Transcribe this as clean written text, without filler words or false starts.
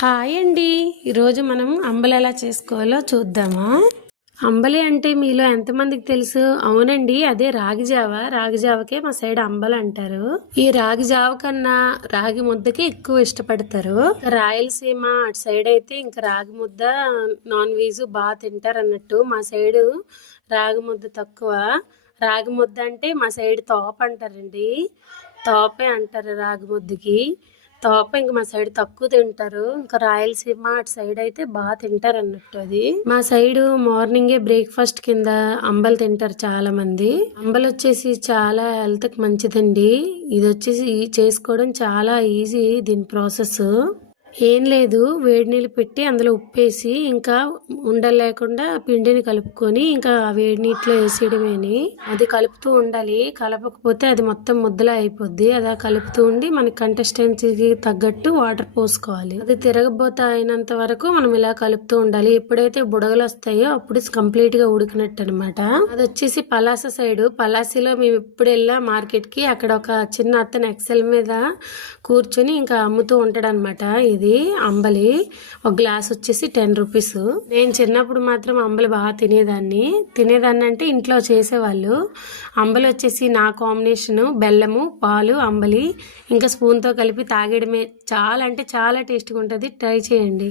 Hi అండి. ఈరోజు మనం అంబలి ఎలా చేసుకోవాలో చూద్దామా. అంబలి అంటే మీలో ఎంతమందికి తెలుసు? అవునండి, అదే రాగి జావ. రాగి జావకే మా సైడ్ అంబలి అంటారు. ఈ రాగి జావ కన్నా రాగి ముద్దకి ఎక్కువ ఇష్టపడతారు. రాయలసీమ అటు సైడ్ అయితే ఇంకా రాగి ముద్ద నాన్ వెజ్ బాగా తింటారు అన్నట్టు. మా సైడు రాగి ముద్ద తక్కువ. రాగి ముద్ద అంటే మా సైడ్ తోప అంటారండి. తోపే అంటారు రాగి ముద్దకి. తోప ఇంక మా సైడ్ తక్కువ తింటారు. ఇంకా రాయలసీమ అటు సైడ్ అయితే బాగా తింటారు అన్నట్టు. అది మా సైడ్ మార్నింగే బ్రేక్ఫాస్ట్ కింద అంబలు తింటారు చాలా మంది. అంబలు వచ్చేసి చాలా హెల్త్ కి మంచిదండి. ఇది వచ్చేసి చేసుకోవడం చాలా ఈజీ. దీని ప్రాసెస్ ఏం లేదు, వేడి నీళ్ళు పెట్టి అందులో ఉప్పేసి ఇంకా ఉండలు లేకుండా పిండిని కలుపుకొని ఇంకా వేడి నీటిలో వేసేయడమేని. అది కలుపుతూ ఉండాలి, కలపకపోతే అది మొత్తం ముద్దలా అయిపోద్ది. అలా కలుపుతూ ఉండి మనకి కంటెస్టెన్సీకి తగ్గట్టు వాటర్ పోసుకోవాలి. అది తిరగబోత అయినంత వరకు మనం ఇలా కలుపుతూ ఉండాలి. ఎప్పుడైతే బుడగలు వస్తాయో అప్పుడు కంప్లీట్ గా ఉడికినట్టు అనమాట. అది వచ్చేసి పలాస సైడ్. పలాసీలో మేము ఎప్పుడు వెళ్ళా మార్కెట్ కి, అక్కడ ఒక చిన్న అతను ఎక్సెల్ మీద కూర్చొని ఇంకా అమ్ముతూ ఉంటాడు అనమాట. ఇది అంబలి ఒక గ్లాస్ వచ్చేసి 10 రూపీస్. నేను చిన్నప్పుడు మాత్రం అంబలి బాగా తినేదాన్ని అంటే ఇంట్లో చేసేవాళ్ళు. అంబలి వచ్చేసి నా కాంబినేషను బెల్లము, పాలు, అంబలి ఇంకా స్పూన్తో కలిపి తాగేయడమే. చాలా అంటే చాలా టేస్ట్గా ఉంటుంది. ట్రై చేయండి.